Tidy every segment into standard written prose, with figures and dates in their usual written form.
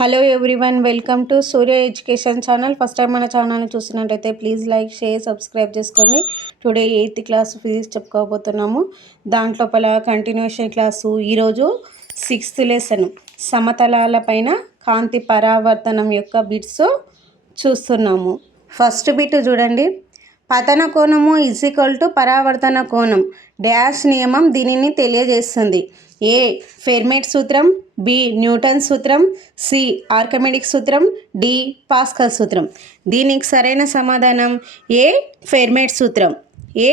Hello everyone, welcome to Surya education channel. First time మన ఛానల్ని చూస్తున్నట్టయితే ప్లీజ్ లైక్, షేర్, సబ్స్క్రైబ్ చేసుకోండి. టుడే 8th క్లాస్ ఫిజిక్స్ చెప్పుకోబోతున్నాము. దాంట్లోపల కంటిన్యూషన్ క్లాసు. ఈరోజు 6th లెసన్ సమతలాల పైన కాంతి పరావర్తనం యొక్క బిట్స్ చూస్తున్నాము. ఫస్ట్ బిట్ చూడండి. పతన కోణము = పరావర్తన కోణం డాష్ నియమం దీనిని తెలియజేస్తుంది. ఏ ఫెర్మేట్ సూత్రం, బి న్యూటన్ సూత్రం, సి ఆర్కిమెడిక్ సూత్రం, డి పాస్కల్ సూత్రం. దీనికి సరైన సమాధానం ఏ ఫెర్మేట్ సూత్రం. ఏ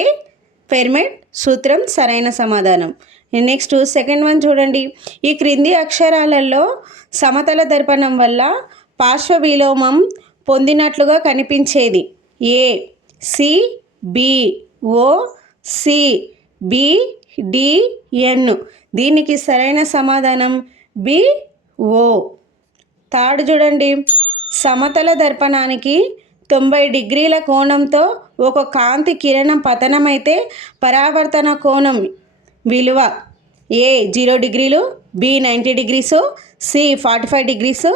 ఫెర్మేట్ సూత్రం సరైన సమాధానం. నెక్స్ట్ సెకండ్ వన్ చూడండి. ఈ క్రింది అక్షరాలలో సమతల దర్పణం వల్ల పార్శ్వ విలోమం పొందినట్లుగా కనిపించేది. A C B O C B D N. దీనికి సరైన సమాధానం బి ఓ. థర్డ్ చూడండి. సమతల దర్పణానికి 90 డిగ్రీల కోణంతో ఒక కాంతి కిరణం పతనమైతే పరావర్తన కోణం విలువ ఏ 0 డిగ్రీలు, B 90 degrees, C 45 degrees,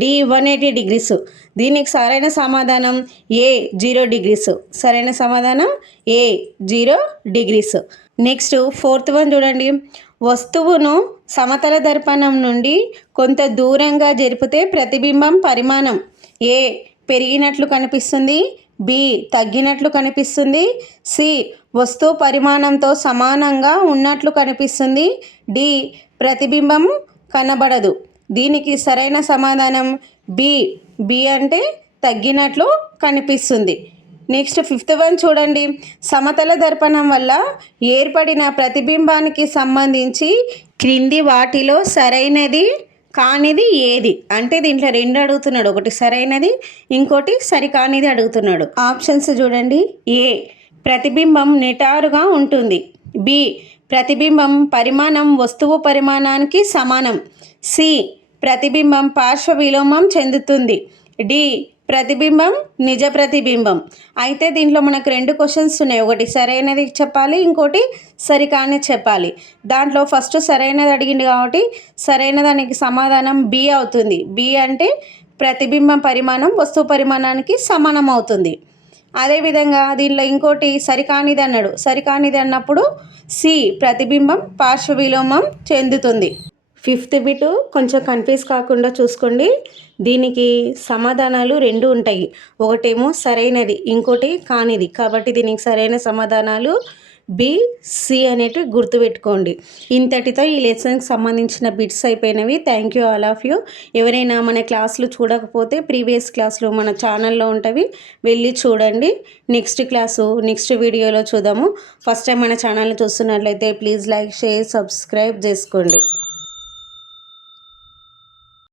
D 180 degrees. దీనికి సరైన సమాధానం ఏ 0 డిగ్రీసు. సరైన సమాధానం A 0 degrees. Next fourth one చూడండి. వస్తువును సమతల దర్పణం నుండి కొంత దూరంగా జరిపితే ప్రతిబింబం పరిమాణం ఏ పెరిగినట్లు కనిపిస్తుంది, బి తగ్గినట్లు కనిపిస్తుంది, సి వస్తువు పరిమాణంతో సమానంగా ఉన్నట్లు కనిపిస్తుంది, డి ప్రతిబింబం కనబడదు. దీనికి సరైన సమాధానం బి. బి అంటే తగ్గినట్లు కనిపిస్తుంది. నెక్స్ట్ ఫిఫ్త్ వన్ చూడండి. సమతల దర్పణం వల్ల ఏర్పడిన ప్రతిబింబానికి సంబంధించి క్రింది వాటిలో సరైనది కానిది ఏది? అంటే దీంట్లో 2 అడుగుతున్నాడు. ఒకటి సరైనది, ఇంకోటి సరికానిది అడుగుతున్నాడు. ఆప్షన్స్ చూడండి. ఏ ప్రతిబింబం నిటారుగా ఉంటుంది, బి ప్రతిబింబం పరిమాణం వస్తువు పరిమాణానికి సమానం, సి ప్రతిబింబం పార్శ్వ విలోమం చెందుతుంది, డి ప్రతిబింబం నిజ ప్రతిబింబం. అయితే దీంట్లో మనకు 2 క్వశ్చన్స్ ఉన్నాయి. ఒకటి సరైనది చెప్పాలి, ఇంకోటి సరికాని చెప్పాలి. దాంట్లో ఫస్ట్ సరైనది అడిగింది కాబట్టి సరైన దానికి సమాధానం బి అవుతుంది. బి అంటే ప్రతిబింబం పరిమాణం వస్తువు పరిమాణానికి సమానం అవుతుంది. అదేవిధంగా దీనిలో ఇంకోటి సరికానిది అన్నాడు. సరికానిది అన్నప్పుడు సి ప్రతిబింబం పార్శ్వ విలోమం చెందుతుంది. ఫిఫ్త్ బిట్ కొంచెం కన్ఫ్యూజ్ కాకుండా చూసుకోండి. దీనికి సమాధానాలు 2 ఉంటాయి. ఒకటేమో సరైనది, ఇంకోటి కానిది. కాబట్టి దీనికి సరైన సమాధానాలు బి, సి అనేటివి గుర్తుపెట్టుకోండి. ఇంతటితో ఈ లెసన్కి సంబంధించిన బిట్స్ అయిపోయినవి. Thank you all of you. ఎవరైనా మన క్లాసులు చూడకపోతే ప్రీవియస్ క్లాసులు మన ఛానల్లో ఉంటవి, వెళ్ళి చూడండి. నెక్స్ట్ వీడియోలో చూద్దాము. ఫస్ట్ టైం మన ఛానల్ని చూస్తున్నట్లయితే ప్లీజ్ లైక్, షేర్, సబ్స్క్రైబ్ చేసుకోండి.